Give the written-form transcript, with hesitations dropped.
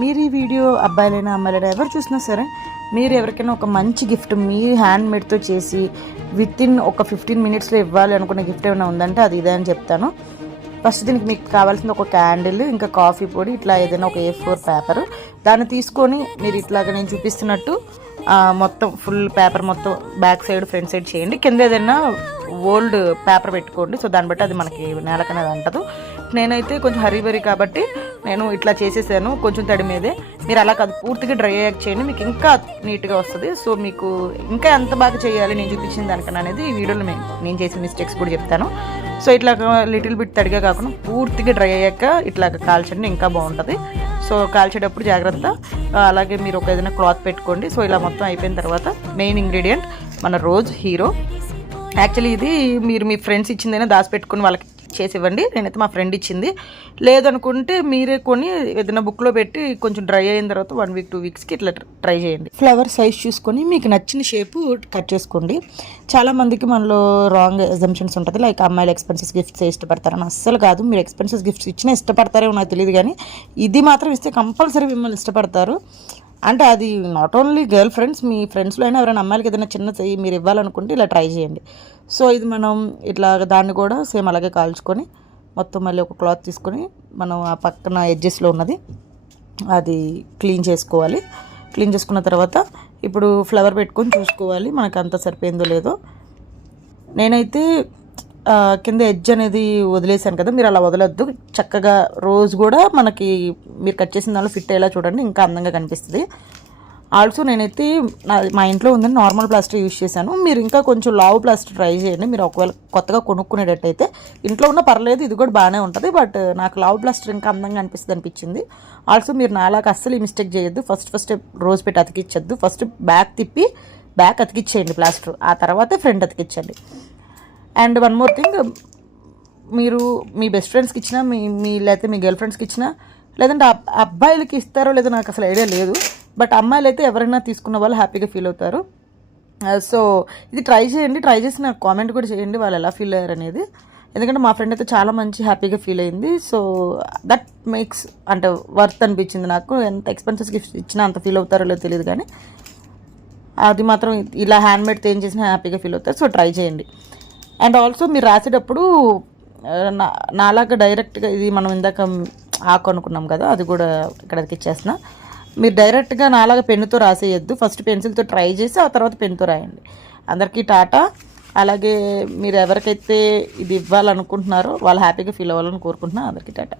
మీరు ఈ వీడియో అబ్బాయిలైనా అమ్మాయిలైనా ఎవరు చూసినా సరే మీరు ఎవరికైనా ఒక మంచి గిఫ్ట్ మీ హ్యాండ్ మేడ్తో చేసి వితిన్ ఒక 15 మినిట్స్లో ఇవ్వాలి అనుకున్న గిఫ్ట్ ఏమైనా ఉందంటే అది ఇదే అని చెప్తాను. ఫస్ట్ దీనికి మీకు కావాల్సింది ఒక క్యాండిల్, ఇంకా కాఫీ పొడి, ఇట్లా ఏదైనా ఒక A4 పేపర్. దాన్ని తీసుకొని మీరు ఇట్లాగా నేను చూపిస్తున్నట్టు మొత్తం ఫుల్ పేపర్ మొత్తం బ్యాక్ సైడ్ ఫ్రంట్ సైడ్ చేయండి. కింద ఏదైనా ఓల్డ్ పేపర్ పెట్టుకోండి. సో దాన్ని బట్టి అది మనకి నేలకనేది అంటదు. నేనైతే కొంచెం హరీబరీ కాబట్టి నేను ఇట్లా చేసేసాను కొంచెం తడి మీదే. మీరు అలా కాదు, పూర్తిగా డ్రై అయ్యాక చేయండి, మీకు ఇంకా నీట్గా వస్తుంది. సో మీకు ఇంకా ఎంత బాగా చేయాలి నేను చూపించిన దానికన్నా అనేది ఈ వీడియోలో నేను చేసిన మిస్టేక్స్ కూడా చెప్తాను. సో ఇట్లా లిటిల్ బిట్ తడిగా కాకుండా పూర్తిగా డ్రై అయ్యాక ఇట్లా కాల్చండి, ఇంకా బాగుంటుంది. సో కాల్చేటప్పుడు జాగ్రత్త. అలాగే మీరు ఒక ఏదైనా క్లాత్ పెట్టుకోండి. సో ఇలా మొత్తం అయిపోయిన తర్వాత మెయిన్ ఇంగ్రీడియంట్ మన రోజ్ హీరో. యాక్చువల్లీ ఇది మీరు మీ ఫ్రెండ్స్ ఇచ్చిందైనా దాచిపెట్టుకుని వాళ్ళకి చేసి ఇవ్వండి. నేనైతే మా ఫ్రెండ్ ఇచ్చింది. లేదనుకుంటే మీరే కొని ఏదైనా బుక్లో పెట్టి కొంచెం డ్రై అయిన తర్వాత 1 వీక్ 2 వీక్స్కి ఇట్లా ట్రై చేయండి. ఫ్లవర్ సైజ్ చూసుకొని మీకు నచ్చిన షేపు కట్ చేసుకోండి. చాలామందికి మనలో రాంగ్ అజంప్షన్స్ ఉంటుంది, లైక్ అమ్మాయిలు ఎక్స్పెన్సెస్ గిఫ్ట్స్ ఇష్టపడతారని. అస్సలు కాదు, మీరు ఎక్స్పెన్సెస్ గిఫ్ట్స్ ఇచ్చినా ఇష్టపడతారో నాకు తెలియదు, కానీ ఇది మాత్రం ఇస్తే కంపల్సరీ మిమ్మల్ని ఇష్టపడతారు. అంటే అది నాట్ ఓన్లీ గర్ల్ ఫ్రెండ్స్, మీ ఫ్రెండ్స్లో అయినా ఎవరైనా అమ్మాయిలకి ఏదైనా చిన్న మీరు ఇవ్వాలనుకుంటే ఇలా ట్రై చేయండి. సో ఇది మనం ఇట్లా దాన్ని కూడా సేమ్ అలాగే కాల్చుకొని మొత్తం మళ్ళీ ఒక క్లాత్ తీసుకొని మనం ఆ పక్కన ఎడ్జెస్లో ఉన్నది అది క్లీన్ చేసుకోవాలి. క్లీన్ చేసుకున్న తర్వాత ఇప్పుడు ఫ్లవర్ పెట్టుకొని చూసుకోవాలి మనకు అంత సరిపోయిందో లేదో. నేనైతే కింద ఎడ్జ్ అనేది వదిలేసాను కదా, మీరు అలా వదలొద్దు. చక్కగా రోజ్ కూడా మనకి మీరు కట్ చేసిన దానిలో ఫిట్ అయ్యేలా చూడండి, ఇంకా అందంగా కనిపిస్తుంది. ఆల్సో నేనైతే మా ఇంట్లో ఉందని నార్మల్ ప్లాస్టర్ యూజ్ చేశాను. మీరు ఇంకా కొంచెం లావు ప్లాస్టర్ ట్రై చేయండి. మీరు ఒకవేళ కొత్తగా కొనుక్కునేటట్టయితే ఇంట్లో ఉన్న పర్లేదు, ఇది కూడా బాగానే ఉంటుంది. బట్ నాకు లావు ప్లాస్టర్ ఇంకా అందంగా అనిపించింది. ఆల్సో మీరు నాలాగా అస్సలు ఈ మిస్టేక్ చేయొద్దు. ఫస్ట్ రోజ్ పెట్టి అతికిచ్చొద్దు. ఫస్ట్ బ్యాక్ తిప్పి బ్యాక్ అతికిచ్చేయండి ప్లాస్టర్, ఆ తర్వాతే ఫ్రంట్ అతికిచ్చండి. అండ్ వన్ మోర్ థింగ్, మీరు మీ బెస్ట్ ఫ్రెండ్స్కి ఇచ్చినా లేకపోతే మీ గర్ల్ ఫ్రెండ్స్కి ఇచ్చినా, లేదంటే అబ్బాయిలకి ఇస్తారో లేదో నాకు అసలు ఐడియా లేదు, బట్ అమ్మాయిలు అయితే ఎవరైనా తీసుకున్న వాళ్ళు హ్యాపీగా ఫీల్ అవుతారు. సో ఇది ట్రై చేయండి. ట్రై చేసి నాకు కామెంట్ కూడా చేయండి వాళ్ళు ఎలా ఫీల్ అయ్యారు అనేది. ఎందుకంటే మా ఫ్రెండ్ అయితే చాలా మంచి హ్యాపీగా ఫీల్ అయింది. సో దట్ మేక్స్ అంటే వర్త్ అనిపించింది నాకు. ఎంత ఎక్స్పెన్సెస్ గిఫ్ట్స్ ఇచ్చినా అంత ఫీల్ అవుతారో లేదో తెలియదు, కానీ అది మాత్రం ఇలా హ్యాండ్మేడ్తో ఏం చేసినా హ్యాపీగా ఫీల్ అవుతారు. సో ట్రై చేయండి. అండ్ ఆల్సో మీరు రాసేటప్పుడు నాలాగా డైరెక్ట్గా ఇది మనం ఇందాక ఆకు అనుకున్నాం కదా, అది కూడా ఇక్కడికి ఇచ్చేస్తున్నా. మీరు డైరెక్ట్గా నాలాగా పెన్నుతో రాసేయద్దు. ఫస్ట్ పెన్సిల్తో ట్రై చేసి ఆ తర్వాత పెన్తో రాయండి. అందరికీ టాటా. అలాగే మీరు ఎవరికైతే ఇది ఇవ్వాలనుకుంటున్నారో వాళ్ళు హ్యాపీగా ఫీల్ అవ్వాలని కోరుకుంటున్నా. అందరికీ టాటా.